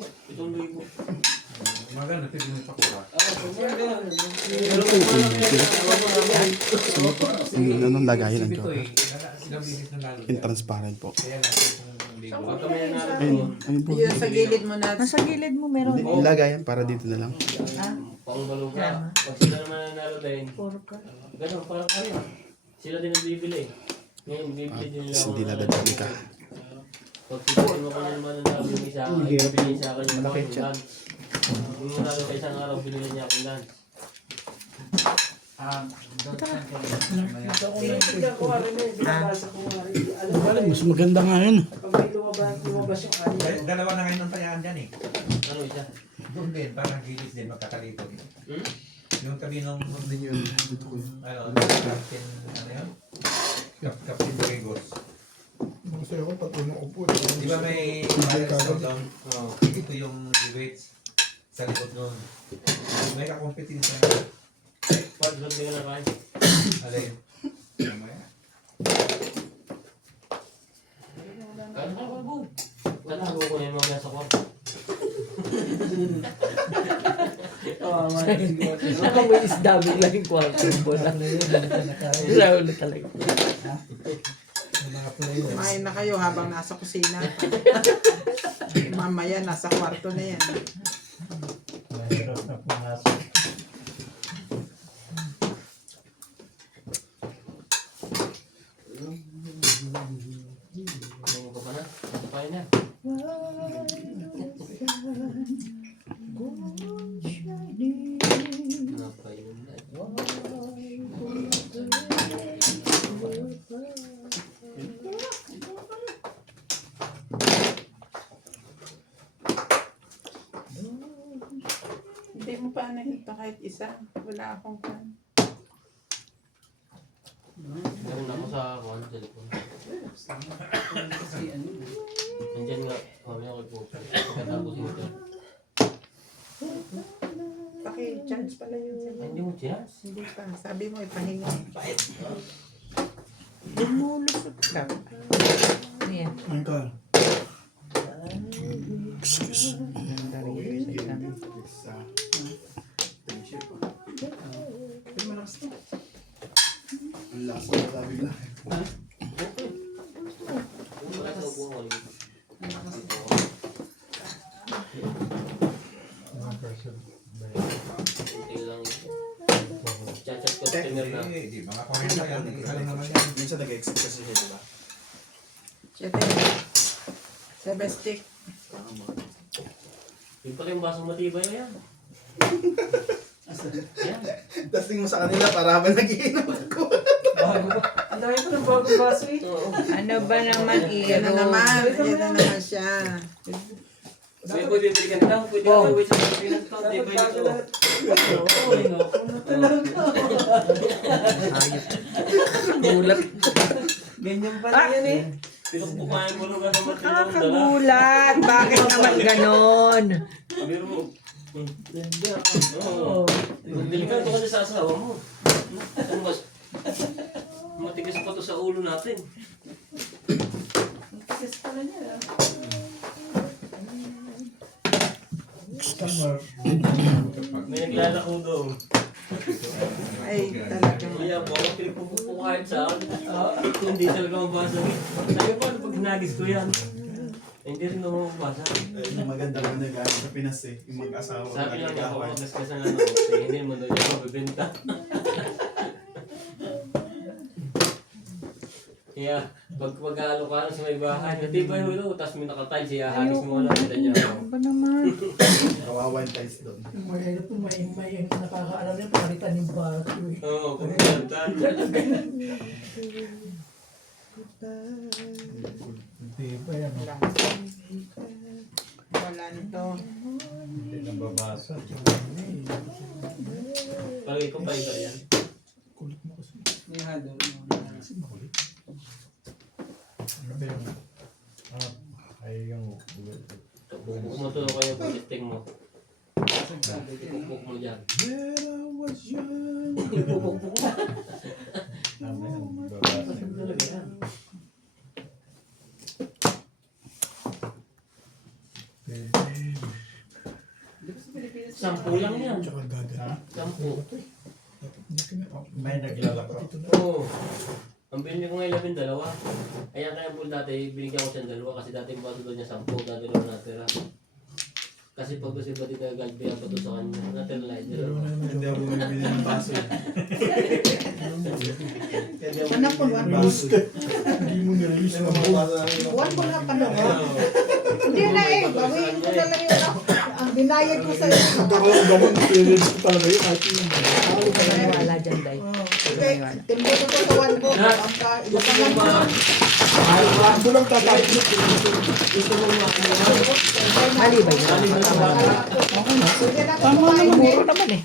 7,000. Maganda, tignan mo pa ko ha. Ang lagayan ng joker. Ilang bisis na lalo. Yung transparent po. Kaya natin kung libo. Ayun po. Yung sa gilid mo na. Nasa gilid mo meron. Hindi, yung lagayan para dito na lang. Pangbalo ka. Pag sila naman nanalo din. Puro ka. Ganun, parang ano. Sila din ang bibili. Ngayon, bibili din nila. Hindi nadadali ka. Pag sisihin mo kung ano naman nanalo yung isa, ay bibili sa akin yung lunch. Kung nanalo ka isang araw, binili niya akong lunch. Mas maganda nga yun. Dalawa na ngayon ang tayaan dyan eh. Ano isa? Doon din, parang gilis din, magkakalito din. Yung tabi nung, ano, Captain, ano yun? Captain Doritos. Gusto ko pati mo upo. Di ba may barrels doon? Ito yung weights sa likod nun. May kakompetensya. Pag doon din na kain. Alin? Tatago ko na yung mga nasa kwarto. Saka may isda bigla yung kwarto. Ilaw na talaga. Kumain na kayo habang nasa kusina. Mamaya nasa kwarto na yan. Mahirap na pumasok. Ano ka pa na? Kain na. Napayun na. Hindi mo pa nakita kahit isa. Wala akong kan. Meron ako sa cellphone. Nandiyan nga. Kami ako po. Pagkatapos nito. Paki-charge pala yun. Hindi mo siya? Hindi pa. Sabi mo ipahinga. Dumulusot ka. Ayan. Ayun ka. Excuse. Ang lakas na sabi na. Wala sa upo ko. Hindi lang. Chat-chat ko timer na. Di, mga 40 yan. Isa lang naman yan. Minsan nag-exit kasi siya, diba? Siyete. Sebestik. Yung pala yung basong matibay na yan. Yan. Tapos tingin mo sa kanila para habang nag-iinom ako. Ang dami pa ng bagong baso eh. Ano ba naman Yan na naman. Yan na naman siya. May pwede bigyan lang. Pwede ko gawin sa Pilipinas to. Di ba ito? Gulat. Ganyan pala yan eh. Pinagpukain mo lang naman tinong dala. Nakakagulat? Bakit naman ganon? Pero mo. Oo. Delikado kasi sa asawa mo. Ano mas? Matigas pa to sa ulo natin. Tigas pala niya. May naglalako doon. Ay, talaga. Kaya po, pinagpupukain sa akin. Hindi talaga mabasa. Sabi ko, pag hinagis ko yan. Hindi rin naman mabasa. Yung maganda lang na gano'n sa Pinas eh. Yung mag-asawa ko Sabi lang niya, nag-agawan. kapag-gaskasan lang ako. Hindi mo doon yung mabibenta. Kaya, pag mag-aalo ka lang sa may bahay, hindi ba yun ito? Tapos may nakatay siya, halis mo lang. Kita niya ako. Ano ba naman? Kawawa yung tiles doon. Mahirap po may nakakaalam niya palitan yung baso eh. Oo, kung pinantan. Hindi pa yan. Wala nito. Hindi nababasa. Palagi ko pa iba yan. Kulit mo kasi. Kasi makulit. Ano ba yung... ay yung... Bubuk mo to kayo, pag-testing mo. Bubuk mo dyan. When I was young. Bubuk mo. Tama yan. Babasa. Talaga yan. Okay. Sampu lang yan. Tsaka gaga. Sampu. May naglalako. Oo. Ang binili ko ngayon 12. Ayan kaya po dati, binigyan ko siya 2 kasi dati bato doon niya 10, dati lang natira. Kasi pag gusto ba dito galbiya pa doon sa kanya, natira lang ito. Hindi ako bumibili ng baso. Anak ko, one Baso. Hindi mo nirelease na mo. One ko na pala. Hindi na eh, bawiin ko na lang yung ang binayad ko sa iyo. Ang ganun, nirelease ko talaga yun. At yun. Hindi ka maniwala dyan, Day. Okay, timbo ko to sa one book. Ang ka, Gusto mo ilasangan ba? ko. Ando lang tatapos. Gusto mo makakalawa? Mali ba yun? Mali mo sa bago. Okay na. Sige na, Tama kumain naman, mo. muro naman eh.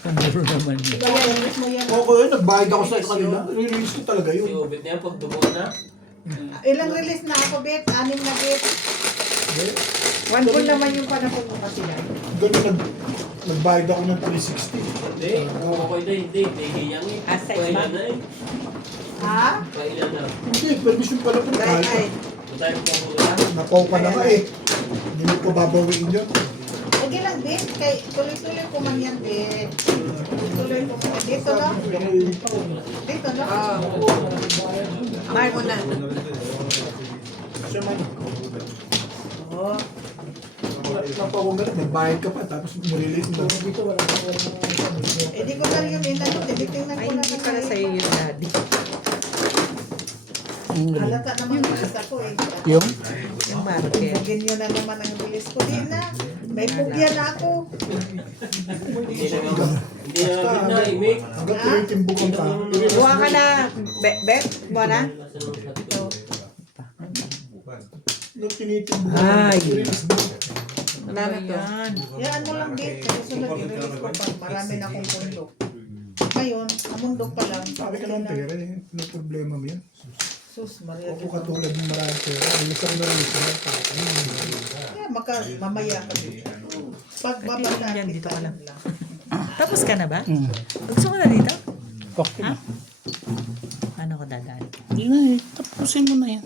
Ang muro naman eh. Bayaran mo yan. Okay, nagbayad ako sa kanila. Nirelease ko talaga Si yun. Ubit niya, pag dugo na. Ilang release na ako, Bet? 6 na, Bet. One full naman yung panapon mo kasi, Day. Ganun, nagbayad ako ng 360. Hindi, okay na, hindi. Hindi yang eh. Ah, sa Pailan iba? na eh. Ha? Pailan na. Hindi, permission pala po. Right. Kung tayo pumapula. Napaw pa na nga eh. Hindi mo pa babawiin yun. Okay lang, Bet. Kay tuloy-tuloy ko man yan, Bet. Tuloy ko man yan. Dito, no? Dito, no? Mahal mo na. Siya man. Oo. Napaw ko ganun, nagbayad ka pa tapos mo-release mo. Eh, di ko na yun inano. Titingnan Ay, ko na hindi para sa'yo yun, Daddy. Halata naman ang release ako eh. Yung market. Bugin nyo na naman ang release ko. Di na. May pugya na ako. Hindi na na imig. Hanggang tuloy timbukan ka. Buha ka na. Bet? Buha na? Nung tinitimbukan Ay. i-release mo. Wala na to. Yan mo lang, Bet. Sa susunod, i-release ko pa. Marami na akong pundo. Ngayon, amundok pa lang. Sabi ka ng pera eh. Ano problema mo yan? Sus, Maria. Ako katulad ng maraming pera. Release ako na release mo. Kaya mamaya ka dito. Pag babala, Yan, dito ka lang. lang. Tapos ka na ba? Gusto ko na dito? Ha? Ano ko dadaan? Hindi na eh. Tapusin mo na yan.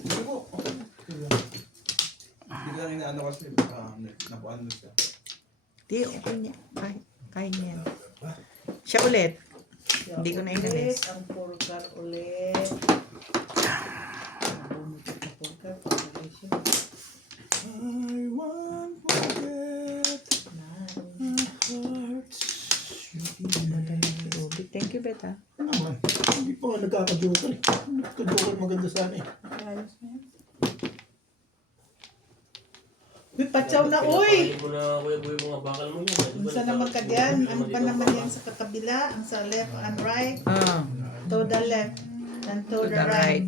Hindi lang inaano kasi, napuan mo siya. Di, okay niya. Kain niya yan. Siya ulit. Hindi ko na inalis. Ang purgar ulit. I won't forget my heart. Thank you, Beta. Ano naman? Hindi pa nga nagkaka-joker eh. Nagka-joker maganda sana eh. Ayos na yan. Uy, patsaw na, uy! Mo na kuya buhay mga bakal mo yan. Unsa naman ka diyan? Ano pa naman yan sa kakabila? Ang sa left and right? Ah, To the left and to the right.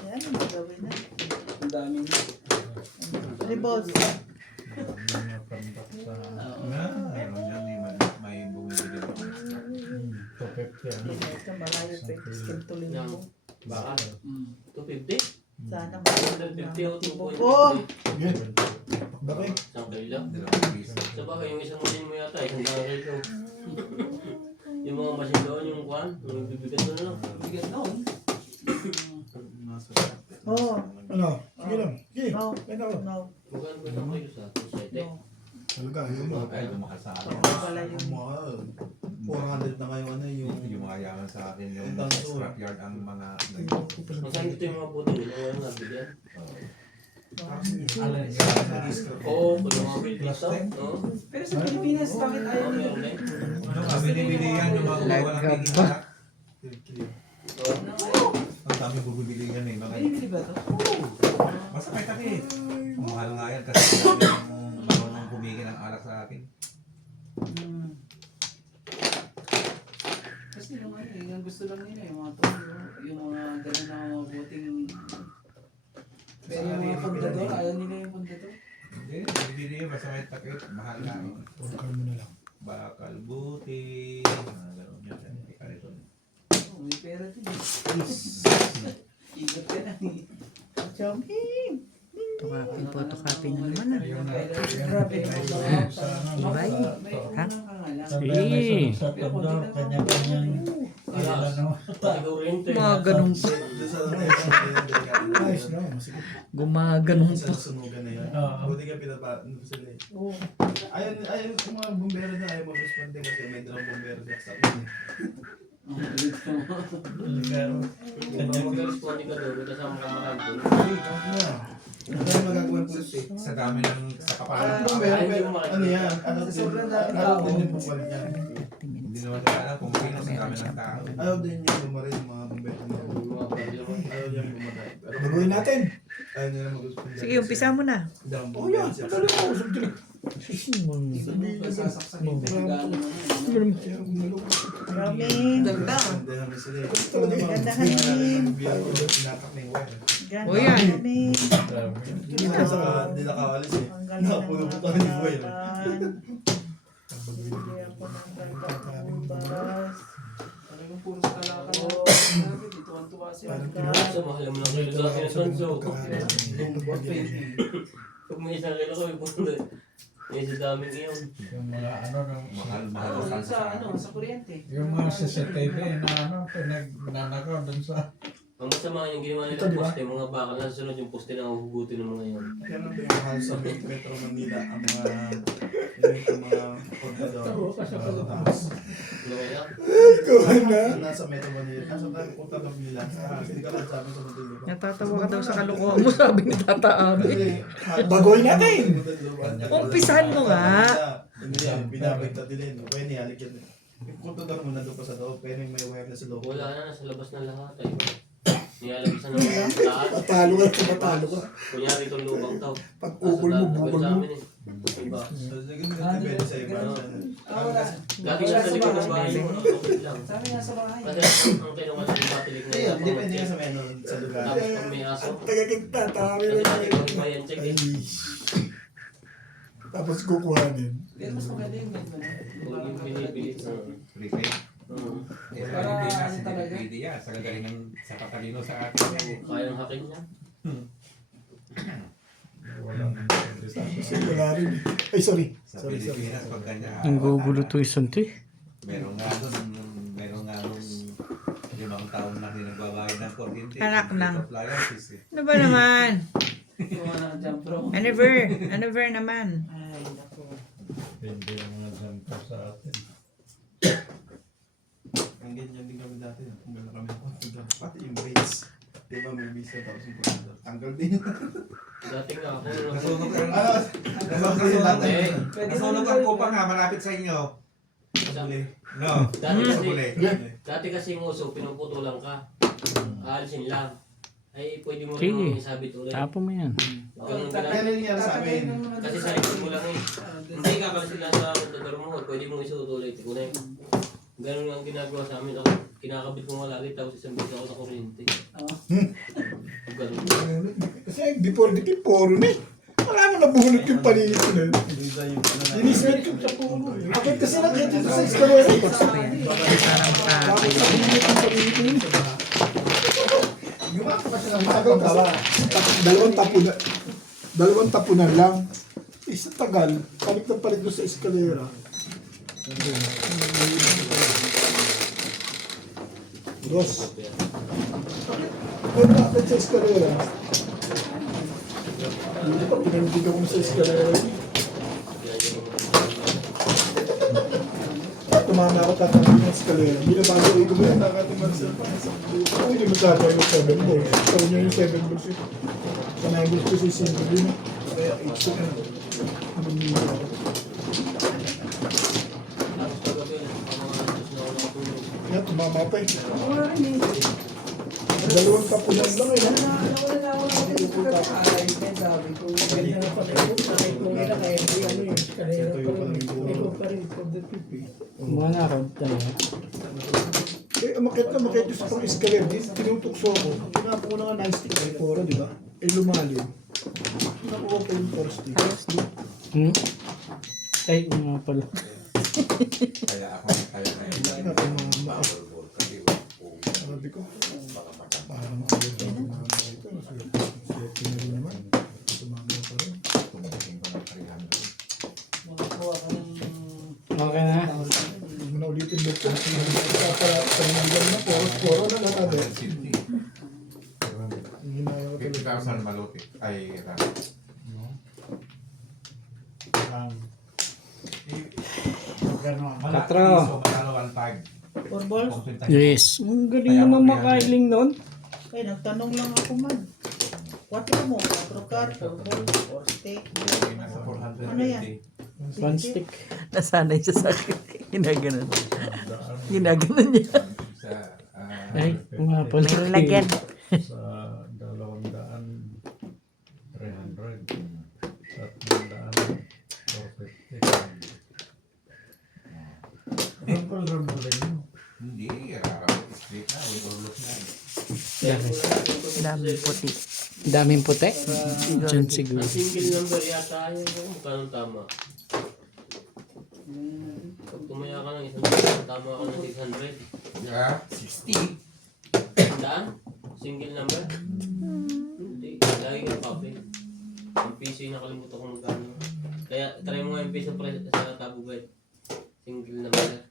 Yan, ang gagawin na. Ang daming Revolve. May bumibili ako. Ito, malayo pa yung skin tuloy mo. Bakal. 250? Sana 150 o 250. Oh! Sige. Bakit? Isang kilo. Sa bagay, yung isang machine mo yata, isang kilo. Yung mga machine doon, yung kwan, yung bibigat mo na lang. bigat noon. Oh! Ano? Sige lang. Sige. No. Kaya ako. No. Magkano ba isang kilo sa site? Talaga, yun mo. Ay, lumahal sa akin. Wala yung... Mahal. 400 na ngayon ano Yung mga yaman sa akin, yung scrapyard ang mga... Masang dito yung mga buto nila, wala nga bigyan. Alam niyo, Oo, pag yung mga build dito. Oo. Pero sa Pilipinas, bakit ayaw Oo, nila? meron na eh. ano ka, binibili yan yung mga walang bigyan. Oo. Ang dami bumibili yan eh. Mga Binibili ba ito? basta may takit. Mahal nga yan kasi sabi yung marunong bumigay ng alak sa akin. Kasi yung ano, yung gusto lang nila, yung mga tono, yung mga gano'n na mga buting... Pero yung mga pundador, ayaw nila yung pundador. Hindi, bumibili yan basta may takit. Mahal nga eh. Pagkal mo na lang. Bakal buti. Mga gano'n yan. Hindi ka rito. Oo, may pera din eh. Igot ka na eh. Chongking! photocopy na naman ah. Grabe. Ibay. Ha? Eh. Pati kuryente. Mga ganun pa. Doon sa Ayos na. Sige. Gumaganong sa pa. sunugan na yan. Buti ka pinapa, ano sila eh. Oo. Ayun, yung mga bumbero na ayaw mag-respond din kasi may dalawang bumbero sa sakit eh. Kung mag-respond ka doon, may kasama ka makagod. Ano tayo magagawa po eh. Sa dami ng sa kapalan. Bumbero, Ay, pero hindi mo ano yan, ano din, Sobrang dami ano tao. din yung bumbero niya. Hindi naman nila alam kung sino sa dami ng tao. Ayaw din yung bumarin yung mga bumbero niya. Yung mga baril mo. Ayaw niya bumarin. Pero Baguhin natin. ayaw nila mag-respond. Sige, umpisa mo na. Oh yan, madali mo ako sa dilig. Sasaksak yung gano'n. Maraming ganda. Hindi namin sila eh. Gandahan namin. Tinatak na yung wire. O yan. namin. Hindi na kawalis eh. Ang galing ng Napulo mga pa yung wire. kalaban. Bibili ako ng kalabas. Talagang puro sa kalakan na. Tuwan-tuwa siya. So, mahal mo lang kayo sa akin ng sonso. Pag may isang kilo ko, may puno. May sa daming iyon. Yung mga ano, Mahal Oo, na sa ano, sa kuryente. yung mga CCTV na ano, pinagnanakaw dun sa... Ang masama yung ginawa nila poste, mga bakal na sunod yung poste na hugutin ng mga yun. Kaya nang pinamahal sa Metro Manila ang mga kontador. Ano kaya? Nasa Metro Manila. Nasa tayo kontador nila. Hindi ka lang sabi sa Muntinlupa. Natatawa daw sa kalokohan mo, sabi ni Tata Abi. Baguhin natin. Umpisahan mo nga. Hindi yan, binabagta din. Pwede niyalik yan. Yung kontador mo nandun pa sa loob, pwede may wire na sa loob. Wala na, nasa labas na lahat. Ay, niyalabisan ng mga taas. Matalo ka, matalo ka. Kunyari itong lubang tao. Pag ukol mo, bukol mo. Diba? So, depende sa iba. Wala. Dati nga sa likod ng bahay mo, kapit lang. Sabi nga sa bahay. Kasi ang kinuha sa batilig na Ayun, depende nga sa menu sa lugar. Tapos pag may aso, Tagakagtatami kasi na dati tayo. pag bayan check eh. Tapos kukuhanin. Pero mas maganda yung medyo na. Kung yung binibili sa... Prepaid. Eh, sa Para Pilipinas, ano hindi talaga? pwede yan. Sa kagaling ng sa katalino sa atin. Kayang hakin niya. Kasi wala rin. Ay, sorry. Sa Sorry. Pilipinas, pag ganyan. Ang gugulo to isang to eh. Meron nga nung 5 taon na din nagbabayad ng kuryente. Anak ng. Appliances eh. Ano ba naman? Yung mga jump rope. Ano ver naman? Ay, naku. Hindi yung mga jumper sa atin. Ang ganyan din kami dati. Kung gano'n kami ng kontador. Pati yung brakes. Di ba may visa tapos yung kontador. Tanggal din yun. Dati nga ako. Nasunog ang Eh, nasunog ang kupa nga malapit sa inyo. No. Dati kasi yung uso, pinuputulan ka. Aalisin lang. Ay, pwede mo Sige. rin isabit ulit. Tapo mo yan. Ganun Pero ginagawa. yun yan sa amin. Kasi sa likod mo lang eh. Hindi ka kasi sila sa kontador mo, pwede mong isuot ulit. Kunay. Ganun ang ginagawa sa amin. Ako, kinakabit ko nga lagi, tapos isang beses ako sa kuryente. Ganun. Kasi before the puro na eh. Wala mo nabunot yung paninit ko na yun. Minsan yung ano na. Dinismet ko sa puro. Bakit kasi nakita sa eskalera? Parang Bakit sa bunot yung paninit ko yun? Matagal ka. Dalawang tapunan lang. Isa tagal. Panik na panik doon sa eskalera. Dos. Kung bakit sa eskalera? Hindi pa pinandig ako sa eskalera. Tumama ako tatangin ng eskalera. Binabago ko ba yan? Nakatiman sila pa. Ay, hindi magkatayo yung 7 balls. Ikaw niya yung 7 balls yun. Sa 9 balls ko si Cindy din. Kaya 8 ko na. Ano niya ako? Tapos paggabi, ang mga alas na ako nakatulog. Kaya tumama pa eh. Dalawang tapunan lang eh. Nawala na ako ng pagkakataon. Ay, Ben, sabi ko. Ganyan na pala yun. Kahit kung nila kaya hindi ano yun. Kanina pa rin for the people. Mga nakod tayo. Eh, umakit yung sa pang eskalera. Tinutukso ko. Tinapo ko na nga 9 stick ay 4, di ba? Eh, lumalim. Nakuha ko yung 4 stick. Ay, nga pala. Kaya ako kaya na powerball kasi Sabi ko, parang ayaw ko na ito. Safety na rin naman. Tumama pa rin. tumating pa ng 300. Makakuha ka ng... Okay na. Hindi mo na ulitin doktor. Panindigan na, poro na lahat. 150. Ang hinaya ko talaga. 50,000 malupit. Ay, lang. Gano'n. Malaki piso, manalo 1.5. 4 balls? Kung 20. Yes. Ang galing Kaya naman mo makailing nun. Kaya nagtanong lang ako man. 4 mo, 4 card, 4 balls, 4 stick. Nasa Ano yan? 450. One stick. Nasanay siya sa akin. Ginaganon. Daan Ginaganon niya. Sa, Ay, nga pala. May lagyan. sa 200, 300. 300, 450. Rambol-rambolin mo. Hindi, straight na, with overlook na. Dami puti. Daming puti. Diyan siguro. Ang single number yata yun. Magkano tama? Pag tumaya ka ng 100, tama ka ng 600. Yeah, 60. Saan? Single number? Hindi. Lagi kang copy. Ang piso yung nakalimutan ko magkano. Kaya try mo nga yung piso price sa tabugay. Single number.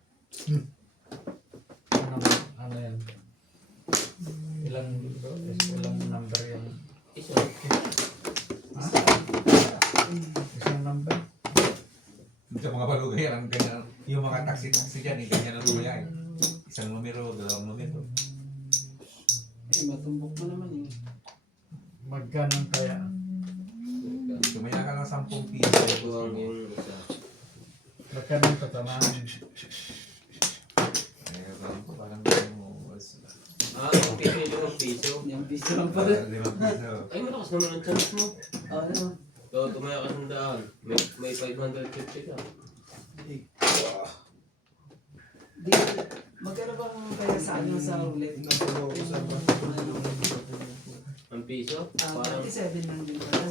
Ano yan? Ilang number yan? Isa. Ha? Isang number? Sa mga balugay, ang ganyan. Yung mga taxi dyan, ganyan ang tumaya. Isang numero, dalawang numero. Eh, matumbok mo naman eh. Magkano kaya? Tumaya ka ng 10 piso. Ito ang yung isa. Magkano tatamaan? Parang Yung piso yung 5 piso. Yung piso lang pala. 5 piso. Ay, malakas naman ang chance mo. Ano? So, tumaya ka ng daan. May 550 ka. Di, magkano ba kung kaya sa ano sa roulette? Ang piso? Parang... 37 lang din pala.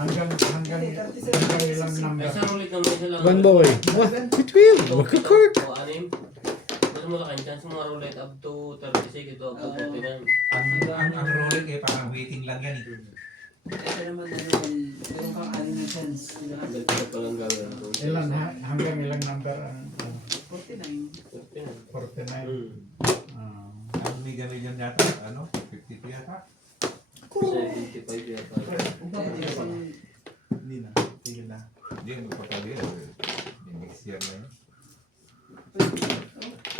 Hanggang ilang number? Ay, sa ulit naman isa lang. One boy. What? Between. Magka-cork. O, anim. Mas malaki ang chance mga roulette up to 36, ito up to 49. Ang roulette eh, parang waiting lang yan eh. Ito naman ano, meron kang anin na chance. Di ba? Dagdag pa lang gawin. Hanggang ilang number ang 49. 49? Ah. Ang may gamit yun yata, 52 yata. 75 yata. Hindi na. Tigil na. Hindi, magpapali. Next year na yun.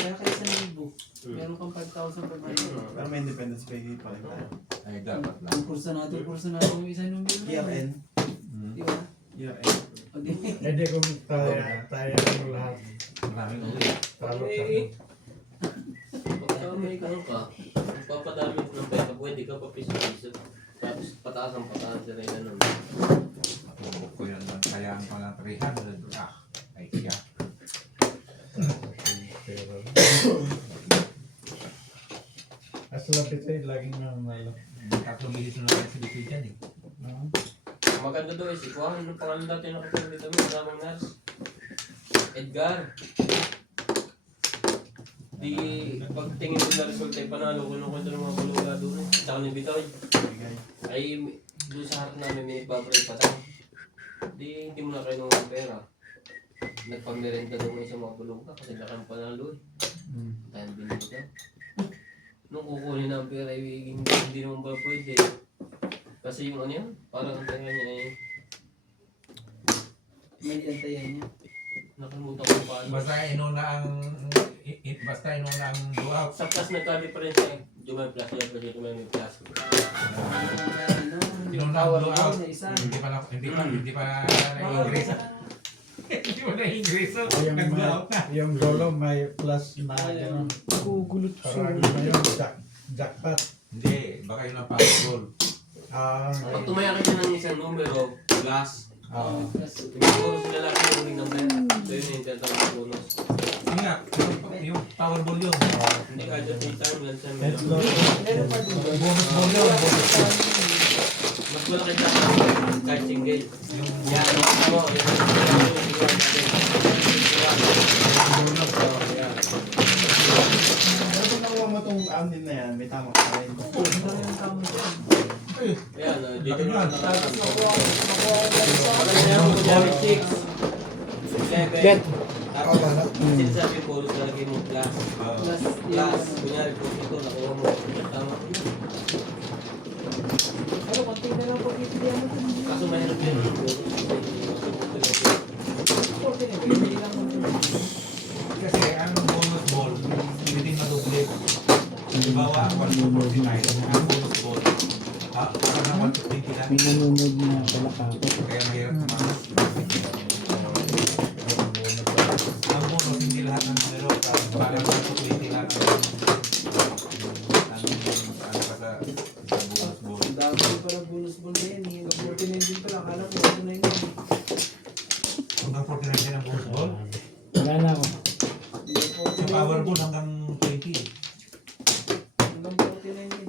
Kaya kayo sa libo. Meron kang 5,000 per month. Pero may independence pay pa rin tayo. Ay, dapat lang. Ang kursa natin yung isa nung bill. Year end. Di ba? Year end. O di. Hindi kung tayo ano lahat. Maraming ulit. Talo ka. Pagka may ganun ka, papadami ng pera, pwede ka pa piso-piso. Tapos pataas ang pataas, sila yung ganun. Matubok ko yun. Kaya ang pala 300. Ay siya. As lapit ay laging nanalo. 3 minutes na lang sa likod dyan eh. Maganda daw eh, si Juan, ano pangalan dati nakatulog dito mo, damang nurse? Edgar. Di, pagtingin mo na resulta ay panalo ko nung kwento ng mga bulunga doon eh. Tsaka ni Bitoy. Bigay. Ay, doon sa harap namin may nagpapray pa tayo. Di, hindi mo na kayo ng pera. Nagpagmerenda doon sa mga bulunga kasi lakang panalo eh. Tayo binili ka. Nung kukunin na ang pera, hindi naman ba pwede. Kasi yung ano yan, parang ang tayo niya eh. May antayan niya. Nakalimutan ko paano. Basta inuna ang blowout. Sa plus nagka-difference eh. Jumay plus yan kasi Jumay plus. Inuna ang blowout. Na isa. Hindi pa na-ingreso. Hindi pa na-ingreso. Nag-blowout na. Yung dolo may plus na gano'n. Gugulot Parang siya. ano yun, jackpot. Hindi, baka yun ang possible. Pag tumaya ka ng isang numero, plus. Siguro sila lang yung huling number. So yun yung tinatawag na bonus. Yun nga, yung Powerball yun. Hindi ka dyan 3 times, lang siya Let's go. meron. Meron pa din. Bonus ball yun. Mas malaki siya kahit single. Yung Yan, ano mo, yun. Pero kung nakuha mo itong amin na yan, may tama ka rin. Yan, dito mo na Tapos nakakita. nakuha ko lang sa Pagka mo kunyari 6, 7, Bet. tapos sinasabi ko, lalagay mo plus. plus Plus, kunyari kung ito, nakuha mo. Tama. Pero konti na lang pag-ibigyan mo. Kaso mahirap yan. May nanonood na palakakot. Kaya mahirap kumakas. Ang bonus, hindi lahat ng numero. Parang hindi lahat ng bonus. Ang dami ko pala bonus ball na yan. Hanggang 49 din pala. Akala ko 49 din. Hanggang 49 din ang bonus ball. Wala na ako. Sa power ball hanggang 20. Hanggang 49 din.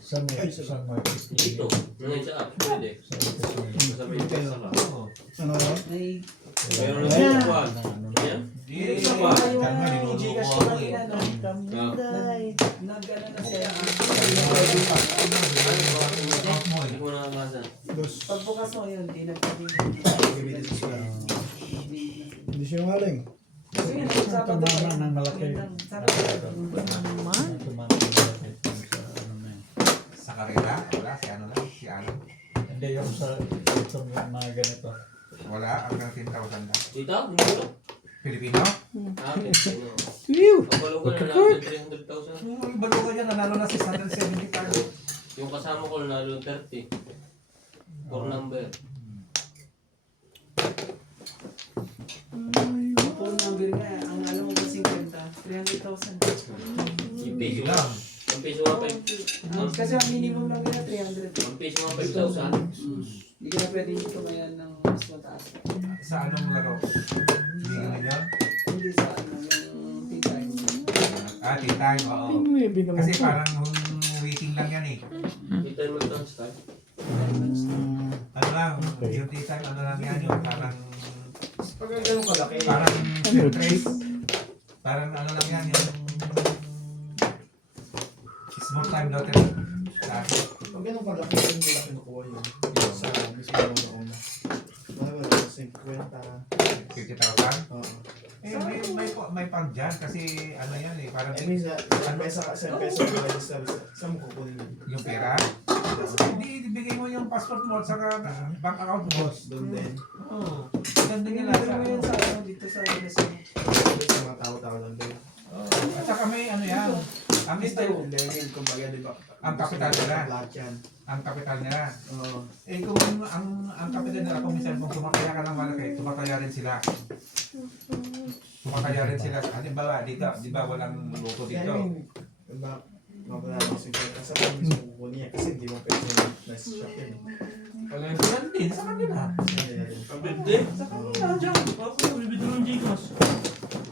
Sa market. Dito. Nangyay sa app. Pwede. Sa may pesa ka. Ano yun? Ay, Meron na sa kuwan. Yan. Hindi yung pa. mga Kalma, niluluko Gcash ako ko eh. kanina, no? Nag-ano na siya. Account mo Hindi eh. ko nakakasa. Dos. Pagbukas mo yun, di nagpapin. Hindi siya maling. Kasi yun, sabi ko, Tumama ng malaki. sabi ko, Naman. Sa karera, wala. Si ano lang. Si ano. Hindi yung sa itong mga ganito. Wala. Hanggang 10,000 lang. Dito? Dito? Pilipino? Ah, okay. Ano? Phew! Pagpalo ko na natin 300,000. Yung balo ko dyan, nanalo na 675. Yung kasama ko nanalo 30. For number. phone number nga, ang alam mo ba 50? 300,000. Yung piso Hindi lang. Ang piso nga 5. Kasi ang minimum lang nila 300. Ang piso nga 5,000. Hindi ka na pwede dito ngayon ng mas mataas. Sa anong laro? Hindi ka na dyan? Hindi sa ano, yung tea time. Ah, tea time. Oo. Maybe naman Kasi to. parang waiting lang yan eh. Dito yung mag-transfer. Ano lang, yung tea time, ano lang yan yung parang Pag ganun kalaki. parang Ano, trace. Parang ano lang yan yung small time lottery. Sabi. Pag ganun kalaki, yung nila kinukuha yun. Sa mismo na una. Wala ba, 50. 50,000? Oo. Eh, may pang dyan kasi ano yan eh, parang I mean, sa pesa saan mo kukunin yun? yung pera. Hindi, ibigay mo yung passport mo at saka bank account mo. Doon din. Oo. Ganda nila Pero sa mo yun sa ano, dito sa Luzon. Sa mga tao-tao lang din. At saka may ano yan. Ang Dito style, yung learning, kumbaga, di ba? Ang kapital nila. Lahat yan. ang kapital nila. Oo. Eh kung ang kapital nila, kung minsan kung tumataya ka ng malaki, tumataya rin sila. Tumataya rin sila. Halimbawa, dito, di ba walang luto Kaya dito? yun, mapala ng 50 sa mga mismo kukunin niya kasi hindi mo pwede yung nice shop yan. Yan din, sa kanila. Hindi natin. Ang binte. Sa kanila, dyan. Ako, bibito ng Gcash.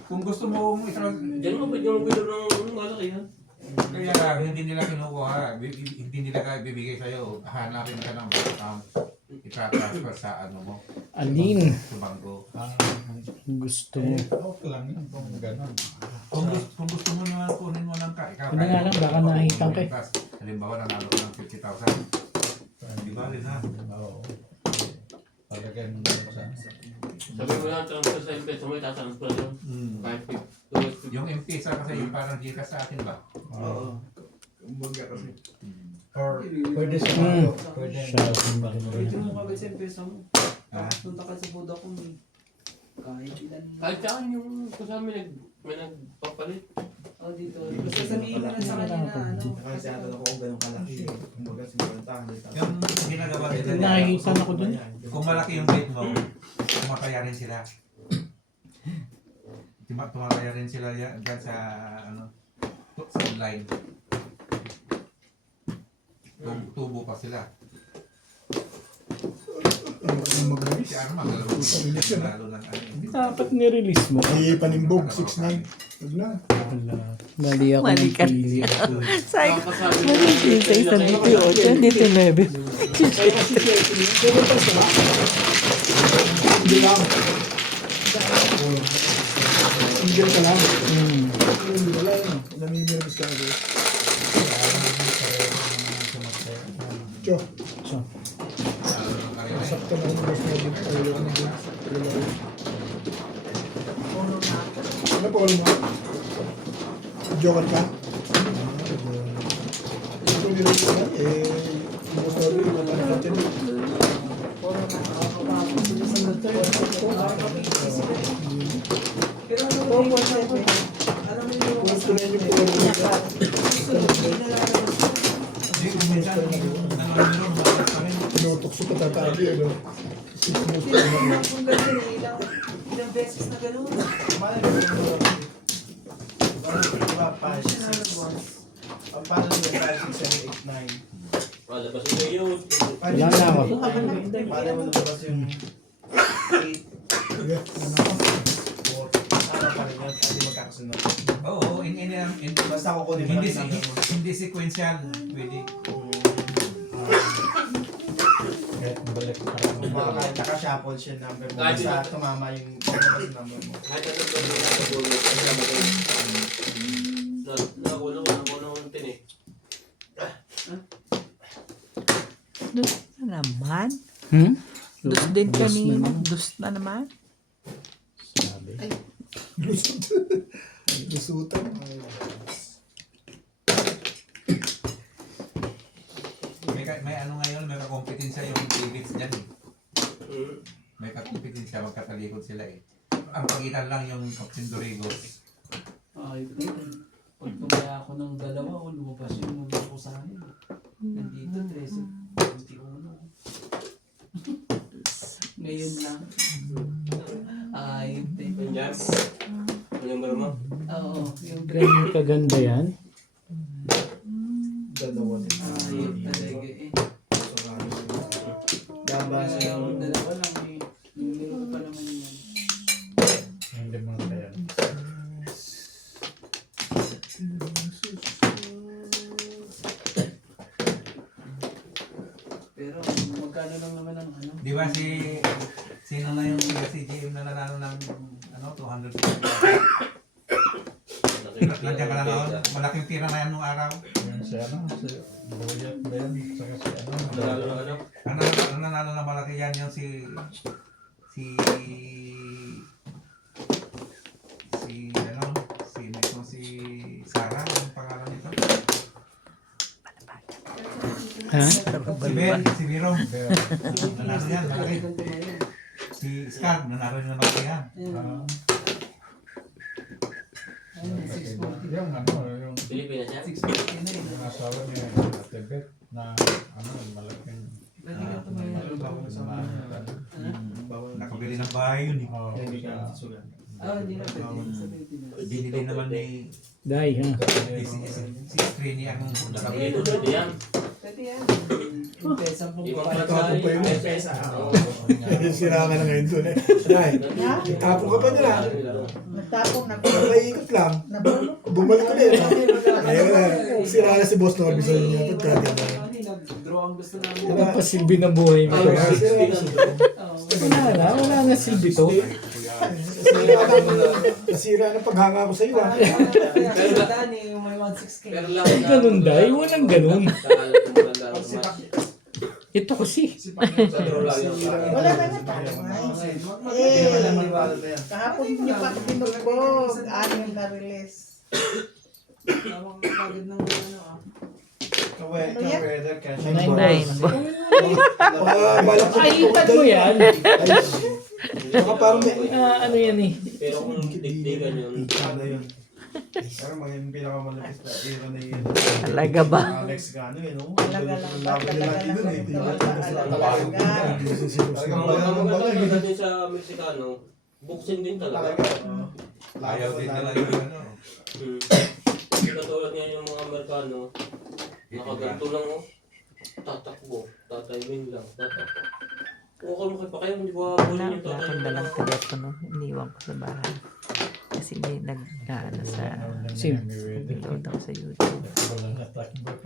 Kung gusto mo itrans... Diyan mo pwede yung bibito ng malaki yan. Kaya lang, hindi nila kinukuha, hindi nila ka ibibigay sa'yo. Hanapin ka ng bank account. I-transfer sa ano mo. Alin? Sa bangko. Ang gusto mo. Okay lang yun kung gano'n. Kung gusto mo naman kunin mo lang ka, ikaw. Hindi nga lang, baka nakitang ka eh. Halimbawa, nanalo ka ng 50,000. Di ba rin ha? Oo. Palagay mo sa... Sabi mo lang, transfer sa MPS mo, itatransfer lang. 550. Yung M-Pesa kasi yung parang Gcash sa atin ba? Oo. Kumbaga kasi. Or pwede sa Hmm. pwede Siya. Pwede mo kagad sa pesa mo. Tapos punta ka sa Vodacom eh. Kahit ilan. Kahit saan yung kasama may nagpapalit. Oh, dito. Basta sabihin mo lang sa kanya na ano. Kasi natin ako kung ganun kalaki. Kumbaga 50. Yung ginagawa nila Nakikita na ko dun. kung malaki yung rate mo, tumataya rin sila. Tumataya rin sila dyan sa ano, sa online. Tubo pa sila. Ang mag-release. Si ano, maglaro ng ano. Dapat nirelease mo. Ay, panimbog, 6'9". Huwag na. Mali ako Mali ng ka. pili. Say, mali sa isang dito yun. Diyan dito 9. Hindi lang. Single ka lang. Hindi wala yun. Namimiris ka na guys. Tiyo. So, Sakto na yung gusto na dito. Ayaw na dito. Ano po alam mo? Joker ka? Ito nilagay ka motor yung natin. Pero ano mo yung alam mo yung Gusto na yung puro. susunod, hindi na lalabas yun. Hindi, kung minsan, nangyayroon, malas pa rin. Tinutokso pa tatagi, ano. Tinatawag kung gano'n eh, ilang beses na gano'n. Paano yun? Diba, 5, 6, paano yun? 5, 6, 7, 8, 9. Labas mo yun. Wala na ako. Paano mo labas yung 8, 4, ano pa rin yun? Hindi magkakasunod. Oo, Basta kukunin mo hindi, lang yung number mo. hindi sequential. Pwede. Kahit balik pa rin. Kung baka kahit naka-shuffle siya yung number mo, basta tumama yung lumabas yung number mo. Kahit anong gawin na sa dulo, kasama ko. Nakuha ko ng tin eh. Dus na naman. Hmm? Dus din kanina. Dus na naman. Lusutan. May ano ngayon, may kakompetensya yung Davids dyan. May kakompetensya, magkatalikod sila eh. Ang pagitan lang yung Captain Dorigos. Ay, pag tumaya ako ng dalawa, lumabas yung number ko sa akin. Nandito, 13, 21. Ngayon lang. Ay, Yung jam. Ano yung baro mo? oo, yung Ganyan kaganda yan. Dalawa din. ayun talaga eh. Dabas Kaya yung yung dalawa lang eh. Yung nilo ko pa naman yun. Hindi mo na kaya. Pero magkano lang naman ang ano? Di ba sino na yung si GM na nanalo ng 200? Nandiyan ka na noon? Malaking tira na yan nung araw. Yung si Boyet ba yan? Saka si Nanalo ng ano? Ang nanalo na malaki yan yung si Sarah, ang pangalan nito? Ha? Si Biro. Nanalo yan, malaki. Ganito na yun. Si Scott, nanalo na malaki yan. Ayun, 640. yung yung Pilipinas siya? 640 na yun. asawa niya Tibet na malaking Pwede ka tumaya. Nakabili ng bahay yun eh. hindi ka sugat. Hindi na pwede sa Pilipinas. Binili naman ni Dai, ha? si Trini ang nakabili. Pwede, pwede yan. Pwede yan. Yung pesa pong Ibang babae. pagkain. pa yun. Pesa. Sira ka na ngayon doon eh. Nay, tapong ka pa nila. Nagtapong na ko. Naiikot lang. Nabulok. Bumalik ulit. Ayun na. Sira na si Boss Norby sa inyo. Pagkakita. Nag-draw ang gusto namin. Wala pa silbi ng buhay mo. Ay, Wala na silbi to. Nasira na paghanga ko sa iyo. Kaya sa Dani, yung may 16K. Pero lang. Ganun, Dai. Walang ganun. Kakalat mo lang laro mas. Ito kasi. Sa draw lang yung Wala na nga tayo. Kahapon niyo pa binugbog. Anim na release. Tawag kagad ng ano ah. Ka-weather, cash. Nine. Ay, mo yan. Baka parang may... Ano yan eh. pero kung digdigan yun. Ano yun? Pero mga yung pinakamalapis na era na yun. Talaga ba? Alex Gano yun, no? Talaga lang. Talaga lang. Ang maganda din sa Mexicano, boxing din talaga. Ayaw din nila yung ano. Hindi katulad ngayon yung mga Amerikano, nakaganto lang oh. Tatakbo, tataymin lang, tatakbo. Okay mo kayo pa kayo, hindi ko Wala, yung wala akong dalang telepono. Iniwan ko sa bahay. Kasi may nag-ano sa Sino? nag-load ako sa YouTube.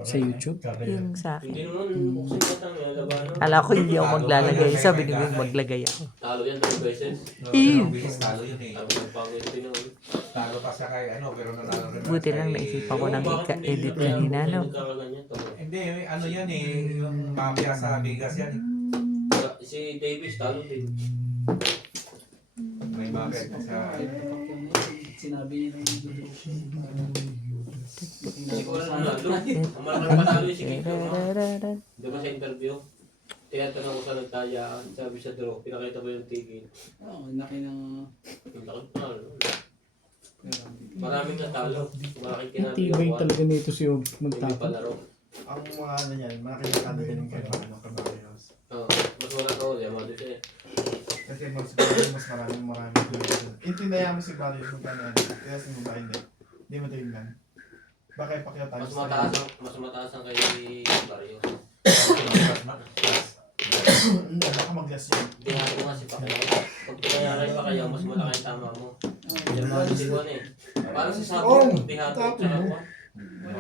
Sa YouTube? Yung sa Hindi akin. naman, boxing ka tang yan, labanan. Kala ko hindi ako maglalagay. Sabi ni Wing maglagay ako. Talo yan, 3 beses. Dalawang bilis talo yun eh. Sabi ng pangit din naman. Talo pa siya kay ano, pero nanalo rin. Buti lang naisipan ko nang i-edit kanina, no? Hindi, ano yan eh, yung mafia sa Vegas yan eh. Si Davis, talo din. May mafia sa... Sinabi niya na yung dudrop siya. Kasi ko wala nanalo. Ang maraming panalo yung si Kiko. Di ba sa interview? Tinatanong ko sa nagtayaan, sabi sa draw, pinakita mo yung tigil. Oo, laki ng... Yung laki panalo. Maraming natalo. Maraming kinabi Tibay yung talaga nito si Ob Hindi magtapos. palaro. Ang mga ano yan, mga kinakano din yung kailangan ng kabalos. Oo. Mas wala ka ulit. Mga dito eh. Kasi mas maraming tuloy. Intinaya mo si Barrios kung kano kaya sa mga hindi. Hindi mo tingnan. Baka ipakita tayo Mas mataas ang kay Barrio. Hindi, baka mag-last yun. Tingnan mo nga si Pacquiao. Pag pinayaray pa kayo, mas malaki ang tama mo. Yan mga disikuan eh. Parang si Sabi, Oh, Pihato, tapos tsaka mo. ko.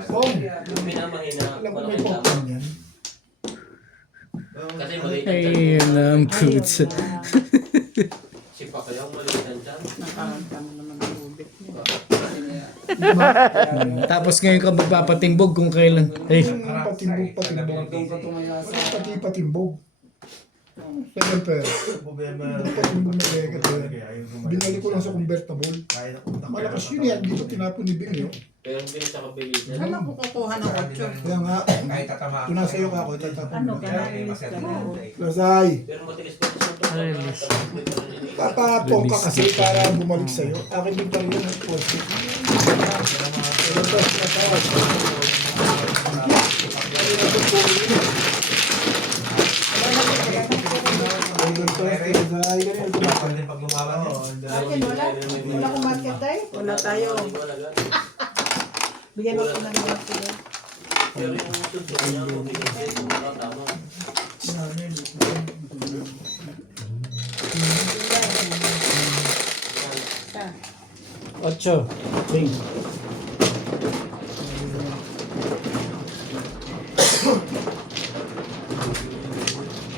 Tom, Yung pinamahina, alam ko malaki may ang tama. popcorn yan. Kasi maliit ang Ay, tiyan. ang puts. Si Pacquiao, maliit ang tiyan. Nakaramdam naman ang ubit niya. Tapos ngayon ka magpapatimbog kung kailan. Ay, Patimbog. Doon ka tumaya sa... Patimbog. Second pair. Problema Patimbog na mega pair. kaya yung Binalik ko lang sa convertible. Kaya Malakas yun yan. Dito tinapon ni Bing yun. Pero hindi sa kabilisan. Saan ako kukuha ng 8? Kaya nga, Kahit tatamaan. ito nasa iyo ka ako. Tatapon Ano mo. ka Kaya na? eh, masyado na. Lasay. Pero matigas pa rin sa Ay, Papatong ka kasi para bumalik sa'yo. Akin din pa rin yun. Positive. Pero first na tawag. Tumapan din pag lumaban yan. Akin, wala. Wala akong market tayo. Wala tayo. Bigyan mo ko ng market. Pero yung suntok niya, mabigat eh. Kung tama. Ocho. Ring.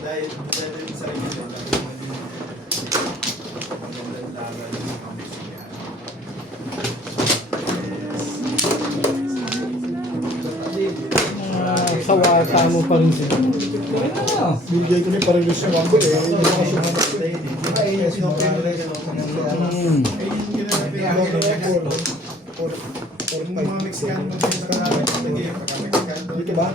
dahil sa rin yun, magandang laban yung pamisiyan. kawata mo pa rin siya. Bigay ko ni para sa wako eh. Hindi ko kasi Ay, sinopera yung mga Mexican mo sa kanila, hindi pagka Mexican Dito ba?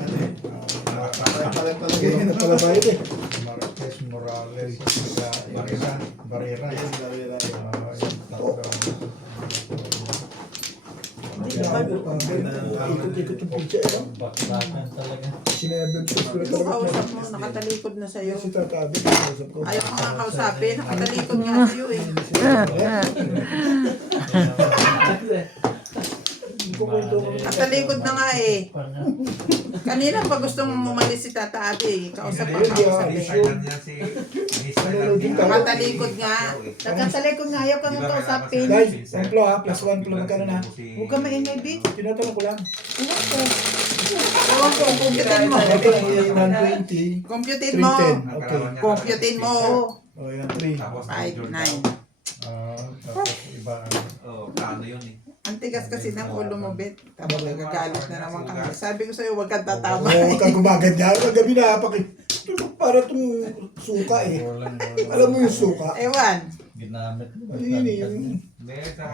palag talaga Hindi na pala bayad eh. Marquez Morales, Barrera. Barrera. Ayun, Barrera. Ikot-ikot yung pizza eh. Bakbakan talaga. Sinabing ko na Yung kausap mo, nakatalikod na sa'yo. Si tatabi, kausap ko. Ayaw ko nga kausapin, nakatalikod nga sa'yo eh. Nakatalikod na nga eh. Kanina pa gusto mong umalis si Tata Ate eh. Kausap ang kausap eh. Nakatalikod nga. Nagkatalikod nga, ayaw kang kausapin. Guys, ang flow ha, plus 1 flow magkano na? Huwag ka maingay, bitch. Tinatanong ko lang. Ewan ko, computin mo. Ito lang yung 120. Computin mo. 310. Okay. Computin mo. O yan, 3. 5, 9. Tapos iba. Oo, paano yun eh. Ang tigas kasi ng ulo mo, Bet. Tapos nagagalit na naman kami. Sabi ko sa'yo, huwag kang tatama. Oo, huwag kang gumaganyan. Kagabi na, para itong suka eh. Walang Alam mo yung suka? Ewan, ginamit mo. Yun eh, yung... Hindi, sa...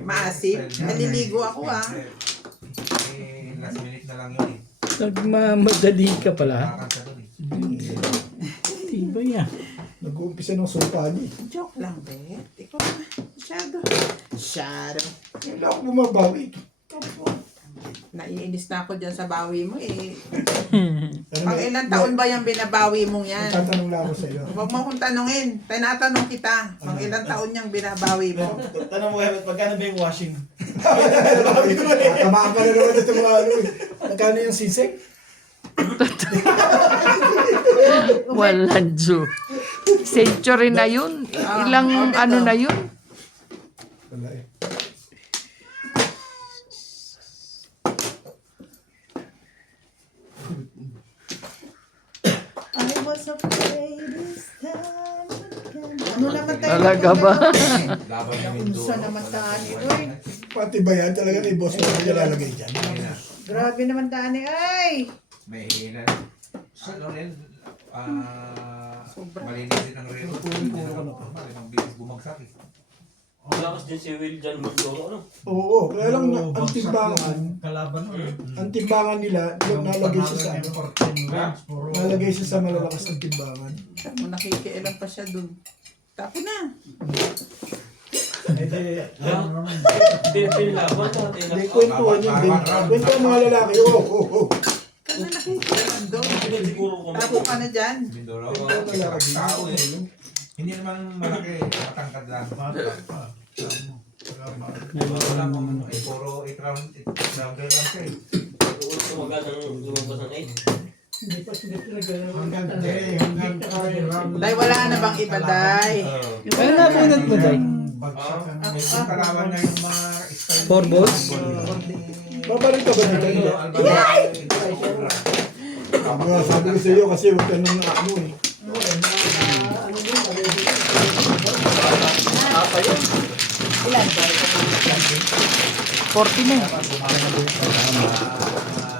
maasim. Naliligo ako ah. Eh, last minute na lang yun eh. Nagmamadali ka pala. Kakanta dun eh. Tibay ah. Nag-uumpisa ng suka niya. Joke lang, Bet. Ikaw na. Masyado. Masyado. Hindi ako bumabawi. Naiinis na ako dyan sa bawi mo eh. Ano Pang ilang taon ba yung binabawi mong yan? Tatanong lang ako sa iyo. Huwag mo akong tanungin. Tinatanong kita. Pang ilang taon yung binabawi mo. Tanong mo, Hemet, magkano ba yung washing? Tamaan ka na naman ito mga ano eh. Magkano yung sisig? Walang Diyo. Century na yun. Ilang ano na yun? Wala eh. I was afraid this time. Ano naman tayo? Talaga ba? Laban yung Unsa naman taani, oy. Pati ba yan talaga ni boss mo nilalagay dyan? Grabe naman taani, ay. May ilan. Ano rin, malinis din ang relo. Hindi na normal, ang bilis bumagsak eh. Malakas din si Will Jan Montoro, ano? Oo, kaya lang ang timbangan, Kalaban mo. ang timbangan nila, yung nalagay siya sa ano, 14 wins. Puro. nalagay siya sa malalakas ng timbangan. Kung nakikialam pa siya dun. Tapo na. Pinilaban ko. Hindi, kwentuhan yun din. Kwentuhan mga lalaki. Kaya nakikita doon. Siguro ko. Tapo ka na dyan. Mindoro. Kwentuhan mga lalaki. Tao eh. Hindi naman malaki. Matangkad lang. Wala mong puro 8 round. 8 rounder lang siya eh. Tumagal ng lumabas ng 8. Day, wala na bang iba, Day? Ano na punot mo, Day? Yung kalawan na yung mga style. 4 balls? Babarin ka ba dito? Hindi. Sabi ko sa iyo kasi huwag ka nang ano eh. Ilan? 40 na.